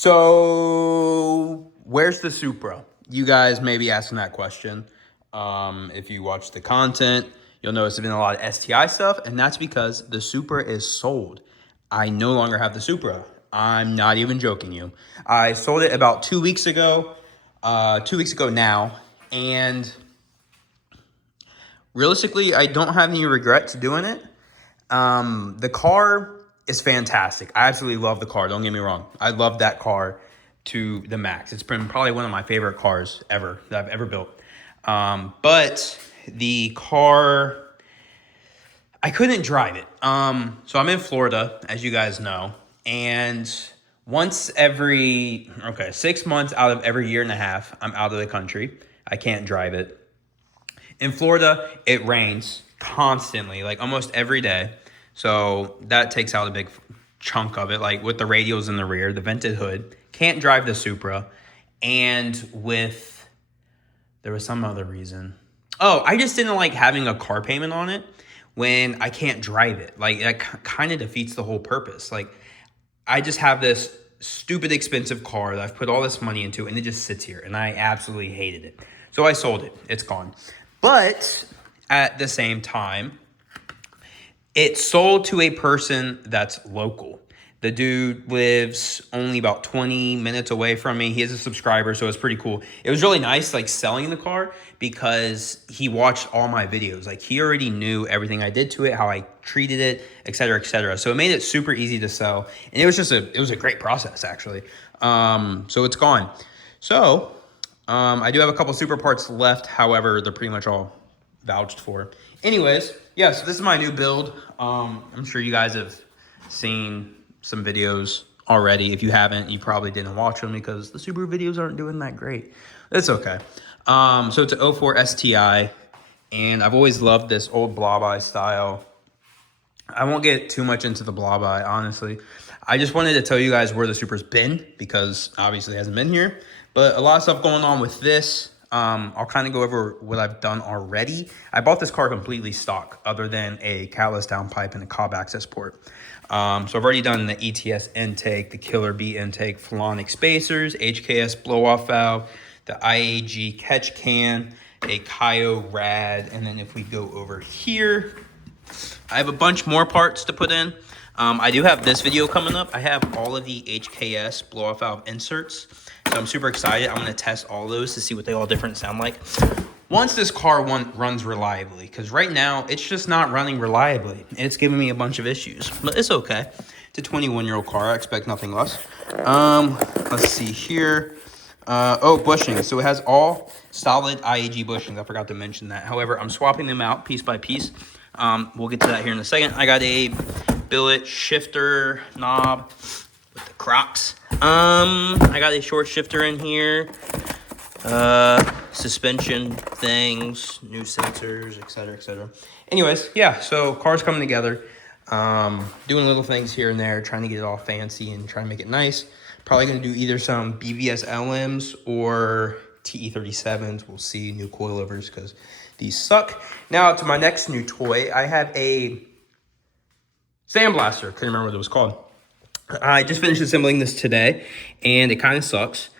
So, where's the Supra? You guys may be asking that question. If you watch the content, you'll notice there's been a lot of STI stuff, and that's because the Supra is sold. I no longer have the Supra. I'm not even joking you. I sold it about 2 weeks ago, 2 weeks ago now, and realistically, I don't have any regrets doing it. The car is fantastic. I absolutely love the car. Don't get me wrong. I love that car to the max. It's been probably one of my favorite cars ever that I've ever built. But the car, I couldn't drive it. So I'm in Florida, as you guys know, and 6 months out of every year and a half, I'm out of the country. I can't drive it. In Florida, it rains constantly, like almost every day. So that takes out a big chunk of it, like with the radials in the rear, the vented hood. Can't drive the Supra. And there was some other reason. Oh, I just didn't like having a car payment on it when I can't drive it. Like, that kind of defeats the whole purpose. Like, I just have this stupid expensive car that I've put all this money into, and it just sits here, and I absolutely hated it. So I sold it. It's gone. But at the same time, it's sold to a person that's local. The dude lives only about 20 minutes away from me. He is a subscriber, so it's pretty cool. It was really nice, like, selling the car because he watched all my videos. Like, he already knew everything I did to it, how I treated it, et cetera, et cetera. So it made it super easy to sell. And it was a great process, actually. So it's gone. So I do have a couple super parts left. However, they're pretty much all vouched for. Anyways, yeah, so this is my new build. I'm sure you guys have seen some videos already. If you haven't, you probably didn't watch them because the Subaru videos aren't doing that great. It's okay. So it's an 04 STI, and I've always loved this old blob-eye style. I won't get too much into the blob-eye, honestly. I just wanted to tell you guys where the Supra's been because obviously it hasn't been here. But a lot of stuff going on with this. I'll kind of go over what I've done already. I bought this car completely stock other than a catalyst downpipe and a cob access port. So I've already done the ETS intake, the Killer B intake, Flonic spacers, HKS blow-off valve, the IAG catch can, a Kaio rad, and then if we go over here, I have a bunch more parts to put in. I do have this video coming up. I have all of the HKS blow-off valve inserts. So I'm super excited. I'm going to test all those to see what they all different sound like. Once this car runs reliably, because right now it's just not running reliably. It's giving me a bunch of issues, but it's okay. It's a 21-year-old car. I expect nothing less. Let's see here. Bushings. So it has all solid IAG bushings. I forgot to mention that. However, I'm swapping them out piece by piece. We'll get to that here in a second. I got a billet shifter knob with the Crocs. I got a short shifter in here. Suspension things, new sensors, etc., etc. Anyways, yeah, so car's coming together. Doing little things here and there, trying to get it all fancy and trying to make it nice. Probably going to do either some BBS LMs or TE37s. We'll see, new coilovers because these suck. Now to my next new toy, I have a sandblaster. Couldn't remember what it was called. I just finished assembling this today, and it kind of sucks,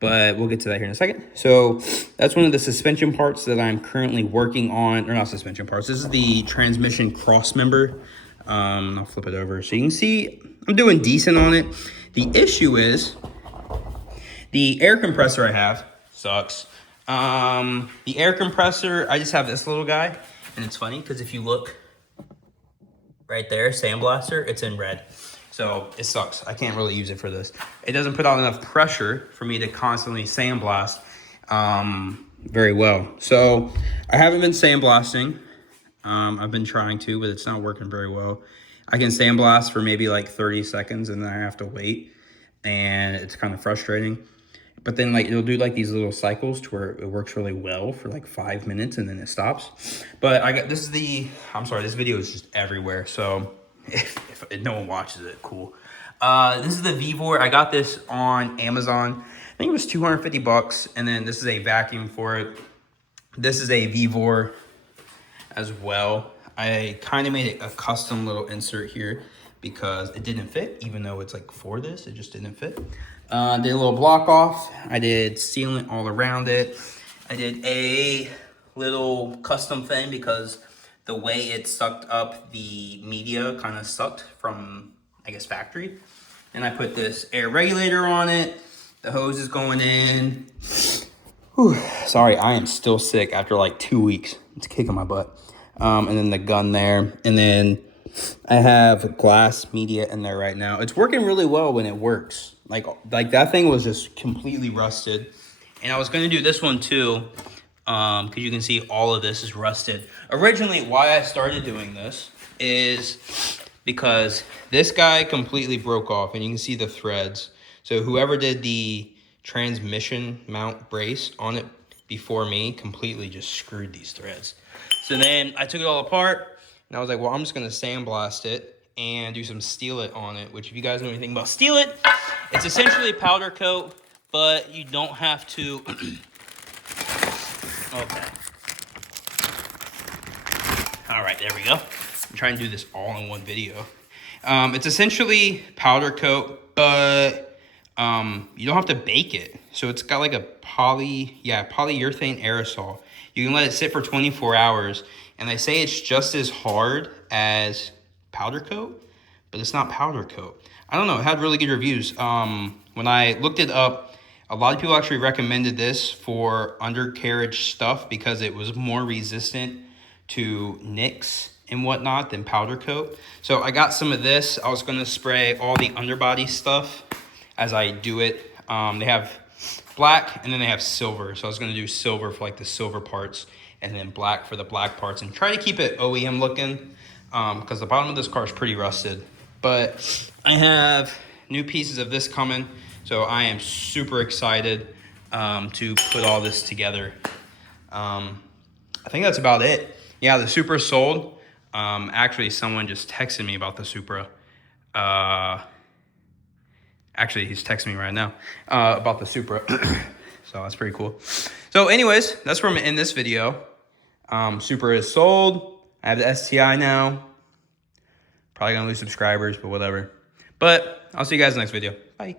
but we'll get to that here in a second. So that's one of the suspension parts that I'm currently working on, or not suspension parts. This is the transmission cross member. I'll flip it over so you can see I'm doing decent on it. The issue is the air compressor I have sucks. The air compressor, I just have this little guy, and it's funny because if you look right there, sandblaster, it's in red. So it sucks. I can't really use it for this. It doesn't put out enough pressure for me to constantly sandblast very well. So I haven't been sandblasting. I've been trying to, but it's not working very well. I can sandblast for maybe like 30 seconds and then I have to wait. And it's kind of frustrating. But then like it'll do like these little cycles to where it works really well for like 5 minutes and then it stops. But this video is just everywhere. So if no one watches it, cool. This is the Vevor. I got this on Amazon. I think it was 250 bucks. And then this is a vacuum for it. This is a Vevor as well. I kind of made a custom little insert here. because it didn't fit, even though it's like for this, it just didn't fit. Did a little block off. I did sealant all around it. I did a little custom thing because the way it sucked up the media kind of sucked from, I guess, factory. And I put this air regulator on it. The hose is going in. Whew. Sorry, I am still sick after like 2 weeks. It's kicking my butt. And then the gun there. And then I have glass media in there right now. It's working really well when it works. Like that thing was just completely rusted. And I was going to do this one too. Because you can see all of this is rusted. Originally, why I started doing this is because this guy completely broke off. And you can see the threads. So whoever did the transmission mount brace on it before me completely just screwed these threads. So then I took it all apart. And I was like, well, I'm just going to sandblast it and do some steel it on it. Which if you guys know anything about steel it, it's essentially powder coat. But you don't have to... Okay. All right, there we go. I'm trying to do this all in one video. It's essentially powder coat, but you don't have to bake it. So it's got like a polyurethane aerosol. You can let it sit for 24 hours, and they say it's just as hard as powder coat, but it's not powder coat. I don't know. It had really good reviews. When I looked it up, a lot of people actually recommended this for undercarriage stuff because it was more resistant to nicks and whatnot than powder coat. So I got some of this. I was going to spray all the underbody stuff as I do it. They have black and then they have silver. So I was going to do silver for like the silver parts and then black for the black parts and try to keep it OEM looking because the bottom of this car is pretty rusted. But I have new pieces of this coming. So I am super excited to put all this together. I think that's about it. Yeah, the Supra sold. Actually, someone just texted me about the Supra. Actually, he's texting me right now about the Supra. So that's pretty cool. So anyways, that's where I'm in this video. Supra is sold. I have the STI now. Probably going to lose subscribers, but whatever. But I'll see you guys in the next video. Bye.